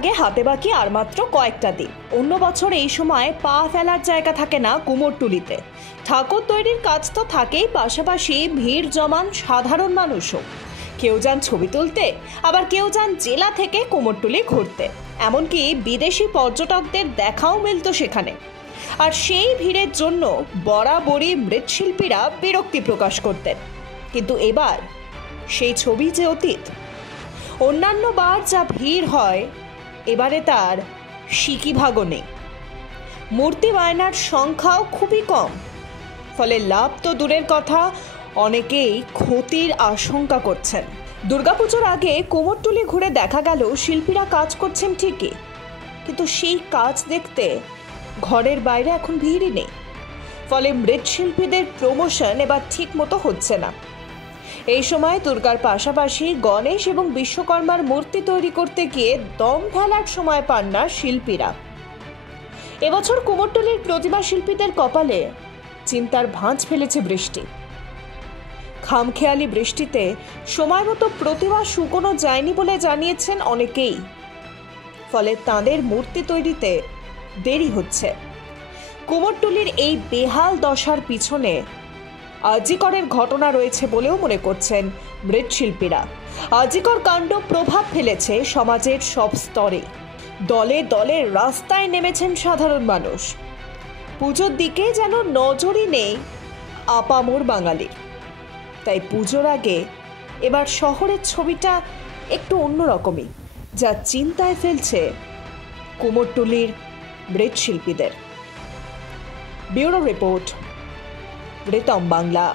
আগে হাতে বাকি আর মাত্র কয়েকটা দিন। অন্য বছর এই সময় পা ফেলার জায়গা থাকে না কুমোরটুলিতে। ঠাকুর তৈরির কাজ তো থাকেই, পাশাপাশি ভিড় জমান সাধারণ মানুষও। কেউ যান ছবি তুলতে, আবার কেউ যান জেলা থেকে কুমোরটুলি ঘুরতে। এমনকি বিদেশি পর্যটকদের দেখাও মিলত সেখানে। আর সেই ভিড়ের জন্য বরাবরই মৃৎশিল্পীরা বিরক্তি প্রকাশ করতেন। কিন্তু এবার সেই ছবি যে অতীত। অন্যান্য বার যা ভিড় হয়, এবারে তার সিকিভাগও নেই। মূর্তি বায়নার সংখ্যাও খুবই কম। ফলে লাভ তো দূরের কথা, অনেকেই ক্ষতির আশঙ্কা করছেন। দুর্গাপুজোর আগে কুমোরটুলি ঘুরে দেখা গেল শিল্পীরা কাজ করছেন ঠিকই, কিন্তু সেই কাজ দেখতে ঘরের বাইরে এখন ভিড়ই নেই। ফলে মৃৎশিল্পীদের প্রমোশন এবার ঠিক মতো হচ্ছে না। এই সময় দুর্গার পাশাপাশি গণেশ এবং বিশ্বকর্মার মূর্তি তৈরি করতে গিয়ে দম ফেলার সময় পান না শিল্পীরা। এবছর কুমোরটুলির প্রতিমা শিল্পীদের কপালে চিন্তার ভাঁজ ফেলেছে বৃষ্টি। খামখেয়ালি বৃষ্টিতে সময় মতো প্রতিমা শুকোনো যায়নি বলে জানিয়েছেন অনেকেই। ফলে তাঁদের মূর্তি তৈরিতে দেরি হচ্ছে। কুমোরটুলির এই বেহাল দশার পিছনে আজিকরের ঘটনা রয়েছে বলেও মনে করছেন মৃৎশিল্পীরা। আজিকর কাণ্ড প্রভাব ফেলেছে সমাজের সব স্তরে। দলে দলে রাস্তায় নেমেছেন সাধারণ মানুষ। পুজোর দিকে যেন নজরই নেই আপামর বাঙালির। তাই পুজোর আগে এবার শহরের ছবিটা একটু অন্যরকমই, যা চিন্তায় ফেলছে কুমোরটুলির মৃৎশিল্পীদের। Bureau report, Ritam Bangla.